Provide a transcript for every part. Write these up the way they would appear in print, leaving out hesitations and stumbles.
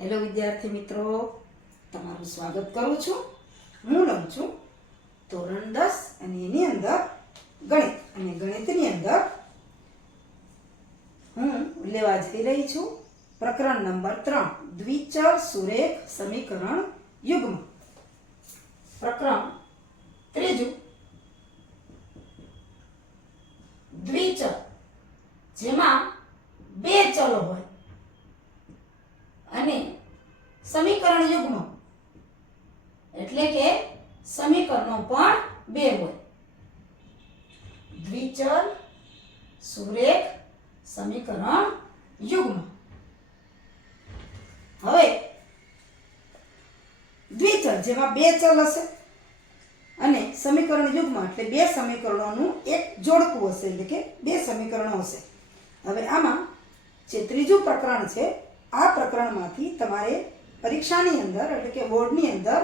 Hello વિદ્યાર્થી મિત્રો, તમારું સ્વાગત કરું છું. હું લઉં છું ધોરણ 10 અને એની અંદર ગણિત, અને ગણિતની અંદર હું લેવા જઈ રહી છું પ્રકરણ નંબર 3, દ્વિચલ સુરેખ સમીકરણ યુગ્મ. પ્રકરણ ત્રીજું, દ્વિચલ, જેમાં બે ચલો હોય અને સમીકરણ યુગ્મ એટલે કે સમીકરણો પણ બે હોય. દ્વિચલ સુરેખ સમીકરણ યુગ્મ. હવે દ્વિચલ જેમાં બે ચલ હશે અને સમીકરણ યુગ્મ એટલે બે સમીકરણોનું એક જોડકું હશે, એટલે કે બે સમીકરણો હશે. હવે આમાં જે ત્રીજું પ્રકરણ છે, આ પ્રકરણમાંથી તમારે પરીક્ષાની અંદર એટલે કે બોર્ડની અંદર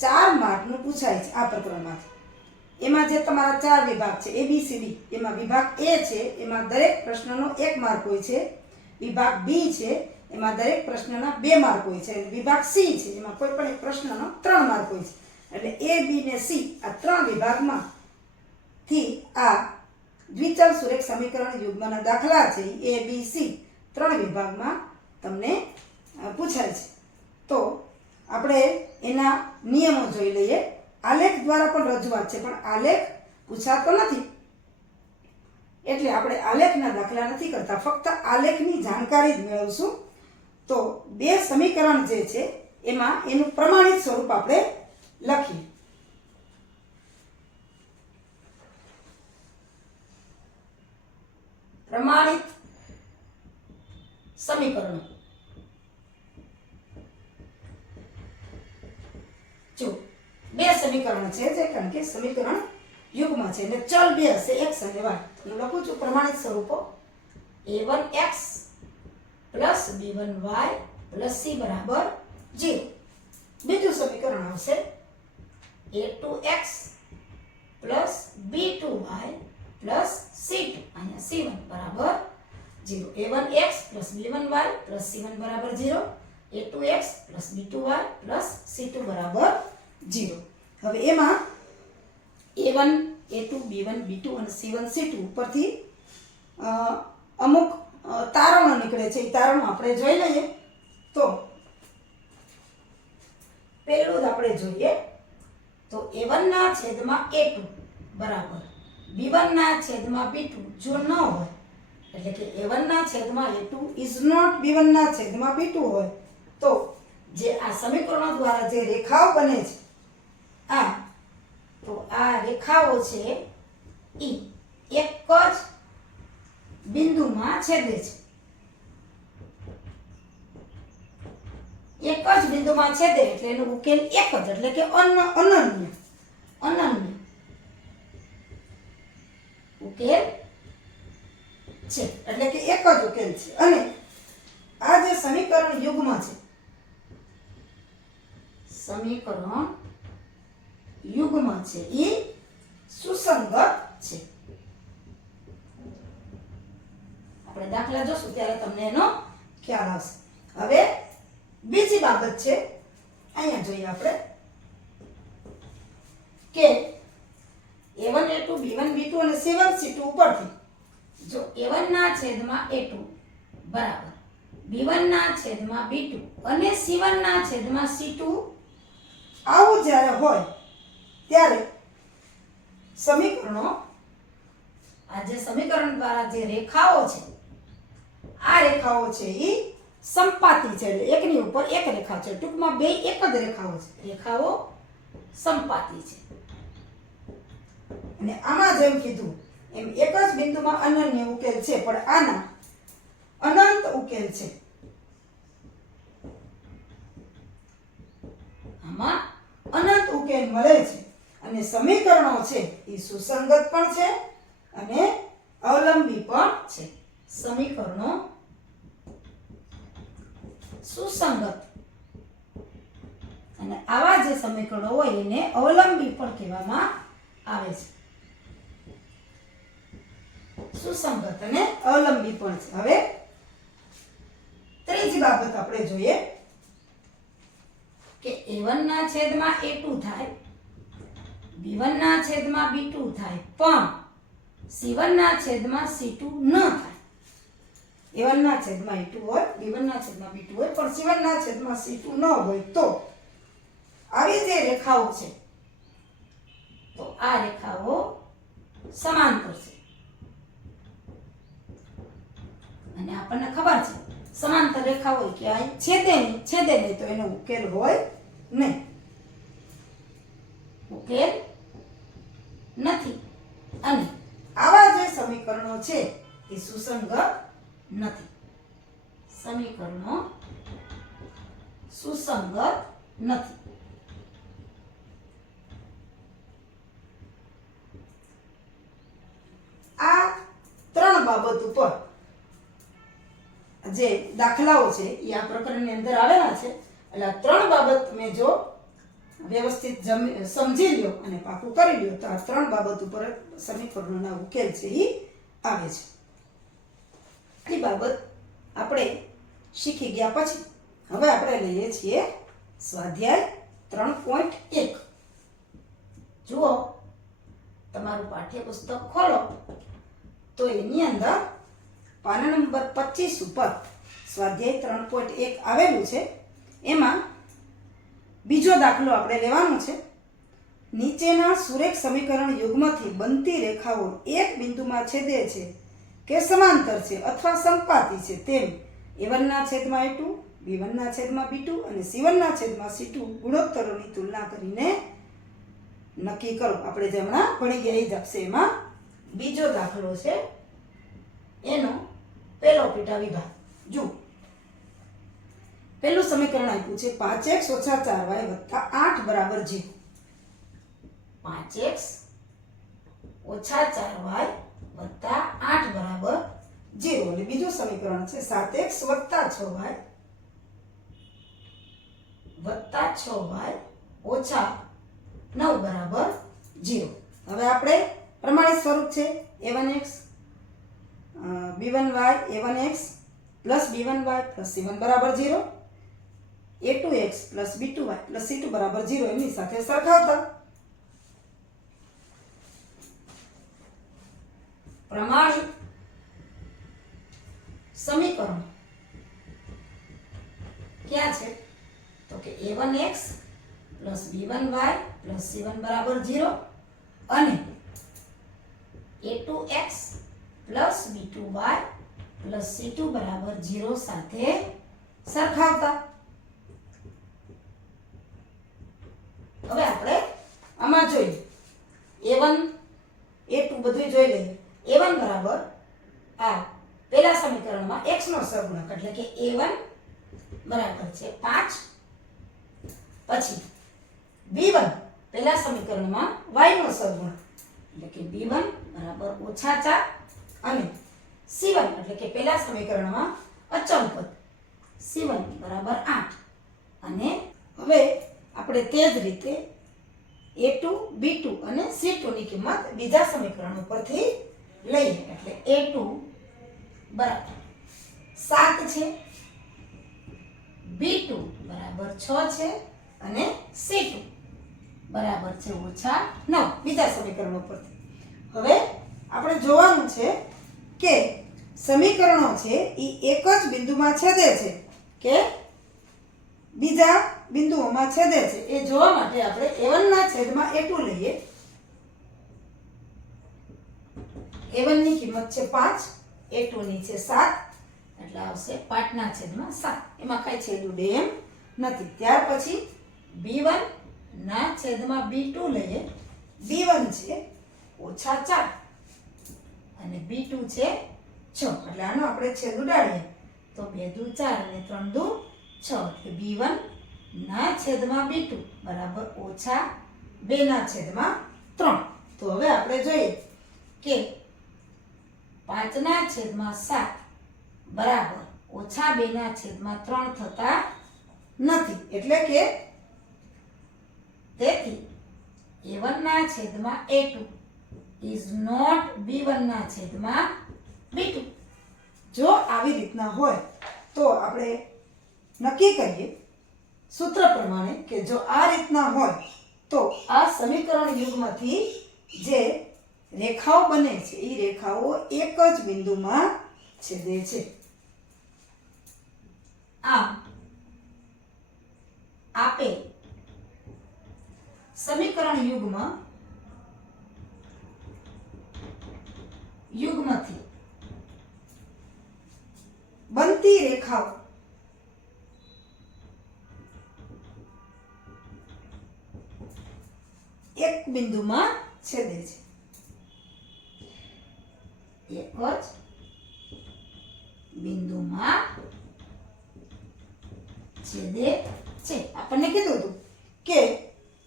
4 માર્કનું પૂછાય છે. આ પ્રકરણમાંથી એમાં જે તમારા 4 વિભાગ છે ABCD, એમાં વિભાગ A છે, એમાં દરેક પ્રશ્નનો 1 માર્ક હોય છે. વિભાગ B છે, એમાં દરેક પ્રશ્નના 2 માર્ક હોય છે. અને વિભાગ C છે, એમાં કોઈ પણ એક પ્રશ્નનો 3 માર્ક હોય છે. એટલે A, B ને C આ 3 વિભાગમાંથી આ દ્વિચલ સુરેખ સમીકરણ યુગ્મના દાખલા છે A, B, C 3 વિભાગમાં તમને પૂછાય છે. તો આપણે એના નિયમો જોઈ લઈએ. આલેખ દ્વારા પણ રજૂઆત છે, પણ આલેખ પૂછાતો નથી એટલે આપણે આલેખના દાખલા નથી કરતા, ફક્ત આલેખની જાણકારી જ મેળવશું. તો બે સમીકરણ જે છે એમાં એનું પ્રમાણિત સ્વરૂપ આપણે લખીએ. પ્રમાણિત સમીકરણો. જો બે સમીકરણ છે, જે કારણ કે સમીકરણ યુગ્મ છે એટલે ચલ બે હશે, x અને y. હું લખું છું પ્રમાણિત સ્વરૂપો. a1x + b1y + c બરાબર 0. બીજું સમીકરણ આવશે a2x + b2y + c2, અહીંયા c1 બરાબર 0. a1x + b1y + c1 બરાબર 0. a2x + b2y + c2 બરાબર 0. હવે એમાં a1, a2, b1, b2 અને c1, c2 ઉપરથી અમુક તારણો નીકળે છે. એ તારણો આપણે જોઈ લઈએ. તો પહેલું જ આપણે જોઈએ તો a1 ના છેદમાં a2 બરાબર b1 ના છેદમાં b2 જો ન હોય, એટલે કે a1 ના છેદમાં a2 ઇઝ નોટ b1 ના છેદમાં b2 હોય, તો જે આ સમીકરણો દ્વારા જે રેખાઓ બને છે તો આ રેખાઓ છે ઈ એક જ બિંદુમાં છેદે છે. એક જ બિંદુમાં છેદે એટલે એનો ઉકેલ એક જ, એટલે કે અનન્ય ઉકેલ છે, એટલે કે એક જ ઉકેલ છે. અને આ જે સમીકરણ યુગ્મ છે, સમીકરણ યુગ્મ છે એ સુસંગત છે. આપણે દાખલા જોશું ત્યારે તમને એનો ખ્યાલ આવશે. હવે બીજી બાબત છે, અહીંયા જોઈએ આપણે કે a1, a2, b1, b2 અને c1, c2 ઉપરથી જો a1 ના છેદમાં a2 બરાબર b1 ના છેદમાં b2 અને c1 ના છેદમાં c2 આવું જ્યારે હોય ત્યારે સમીકરણો, આ જે સમીકરણ દ્વારા જે રેખાઓ છે, આ રેખાઓ છે એ સંપાતી છે, એટલે એકની ઉપર એક રેખા છે. ટૂંકમાં બે એક જ રેખાઓ છે, રેખાઓ સંપાતી છે. અને આમાં જેમ કીધું એમ એક જ બિંદુમાં અનન્ય ઉકેલ છે, પણ આના અનંત ઉકેલ છે. આમાં અનંત ઉકેલ મળે છે. અને સમીકરણો છે એ સુસંગત પણ છે અને અવલંબી પણ છે. સમીકરણો સુસંગત અને આવા જે સમીકરણો હોય એને અવલંબી પણ કહેવામાં આવે છે. સુસંગત અને અવલંબી પણ છે. હવે ત્રીજી બાબત આપણે જોઈએ કે a1 ના છેદમાં a2 થાય, b1 ના છેદમાં b2 થાય, પણ c1 ના છેદમાં c2 ન થાય. a1 ના છેદમાં a2 હોય, b1 ના છેદમાં b2 હોય, પણ c1 ના છેદમાં c2 ન હોય, તો આવી જે રેખાઓ છે તો આ રેખાઓ સમાંતર છે. અને આપણને ખબર છે સમાંતર રેખા હોય ક્યાંય છેદે નહીં તો એનો ઉકેલ હોય નહીં, ઉકેલ નથી. અને આવા જે સમીકરણો છે એ સુસંગત નથી. સમીકરણો સુસંગત નથી. આ ત્રણ બાબત ઉપર જે દાખલાઓ છે એ આ પ્રકરણની અંદર આવેલા છે. એટલે આ ત્રણ બાબત તમે જો વ્યવસ્થિત સમજી લ્યો અને પાકું કરી લ્યો તો આ ત્રણ બાબત ઉપર સમીકરણોના ઉકેલ છે એ આવે છે. એ બાબત આપણે શીખી ગયા પછી હવે આપણે લઈએ છીએ સ્વાધ્યાય 3.1. જુઓ, તમારું પાઠ્યપુસ્તક ખોલો તો એની અંદર પાના નંબર 25 ઉપર સ્વાધ્યાય 3.1 આવેલું છે. એમાં બીજો દાખલો આપણે લેવાનો છે. નીચેના સુરેખ સમીકરણ યુગ્મથી બનતી રેખાઓ એક બિંદુમાં છેદે છે કે સમાંતર છે અથવા સંપાતી છે તેમ a1 ના છેદમાં a2, b1 ના છેદમાં b2 અને c1 ના છેદમાં c2 ગુણોત્તરોની તુલના કરીને નક્કી કરો. આપણે જે હમણાં ભણી ગયા એ જ આપશે. એમાં બીજો દાખલો છે, એનો પહેલો પેટા વિભાગ. જુઓ, પહેલું સમીકરણ આપ્યું છે 5x - 4y + 8 બરાબર 0. 5x - 4y + 8 બરાબર 0. અને બીજું સમીકરણ છે 7x + 6y - 9 બરાબર 0. હવે આપણે પ્રમાણિત સ્વરૂપ છે a1x b1y a1x + b1y + c1 બરાબર 0, a2x + b2y + c2 બરાબર 0 એમની સાથે સરખાવતા પ્રમાણિત સમીકરણ ક્યાં છે તો કે a1x + b1y + c1 બરાબર 0 અને a2x + b2y + c2 બરાબર 0 સાથે સરખાવતા. હવે આપણે આમાં જોઈએ a1 a2 બધું જોઈ લઈએ. a1 બરાબર આ પહેલા સમીકરણમાં x નો સહગુણક એટલે કે a1 બરાબર છે 5. પછી b1 પહેલા સમીકરણમાં y નો સહગુણક એટલે કે b1 બરાબર -4 અને c1 એટલે કે પહેલા સમીકરણમાં અચળ પદ c1 બરાબર 8. અને હવે આપણે તે જ રીતે a2 b2 અને c2 ની કિંમત બીજા સમીકરણ ઉપરથી લઈએ. એટલે a2 બરાબર 7 છે, b2 બરાબર 6 છે અને c2 બરાબર છે -9 બીજા સમીકરણ ઉપરથી. હવે આપણે જોવાનું છે કે સમીકરણો છે એ એક જ બિંદુમાં છેદે છે કે બીજા બિંદુઓમાં છેદે છે એ જોવા માટે આપણે a1 ના છેદમાં a2 લઈએ. a1 ની કિંમત છે 5, a2 ની છે 7 એટલે આવશે 5 ના છેદમાં 7. એમાં કઈ છેદ ઉડે એમ નથી. ત્યાર પછી b1 ના છેદમાં b2 લઈએ. b1 છે -4 અને b2 છે 6 એટલે આનો આપણે છેદ ઉડાડીએ તો 2 દુ 4 અને 3 દુ 6 એટલે b1 ના છેદમાં b2 બરાબર -2 ના છેદમાં 3. તો હવે આપણે જોઈએ કે 5 ના છેદમાં 7 બરાબર -2 ના છેદમાં 3 થતા નથી. એટલે કે તેથી a1 ના છેદમાં a2 is not b1 ના છેદમાં b2. જો આવી રીતના હોય તો આપણે નક્કી કરીએ સૂત્ર પ્રમાણે કે જો આ રીતના હોય તો આ સમીકરણ યુગમાંથી જે રેખાઓ બને છે એ રેખાઓ એક જ બિંદુમાં છેદે છે. આમ આપેલ સમીકરણ યુગમાંથી બનતી રેખાઓ એક બિંદુમાં છેદે છે. એક જ બિંદુમાં છેદે છે. આપણને કીધું હતું કે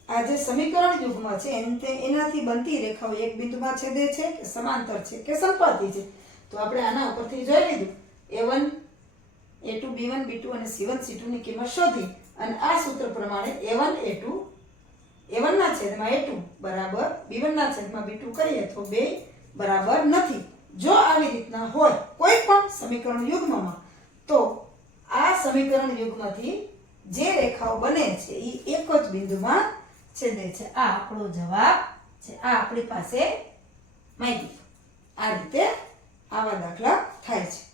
આ જે સમીકરણ યુગ્મ છે એનાથી બનતી રેખાઓ એક બિંદુમાં છેદે છે કે સમાંતર છે કે સંપાતી છે. તો આપણે આના ઉપરથી જોઈ લીધું a1 a2 b1 b2 અને c1 c2 ની કિંમત શોધી અને આ સૂત્ર પ્રમાણે a1 a2 a1 ના છેદમાં a2 બરાબર b1 ના છેદમાં b2 કરીએ તો બે બરાબર નથી. જો આવી રીતના હોય કોઈ પણ સમીકરણ યુગ્મમાં તો આ સમીકરણ યુગ્મથી જે રેખાઓ બને છે એ એક જ બિંદુમાં છેદે છે. આ આપણો જવાબ છે. આ આપણી પાસે માહિતી. આ રીતે આવા દાખલા થાય છે.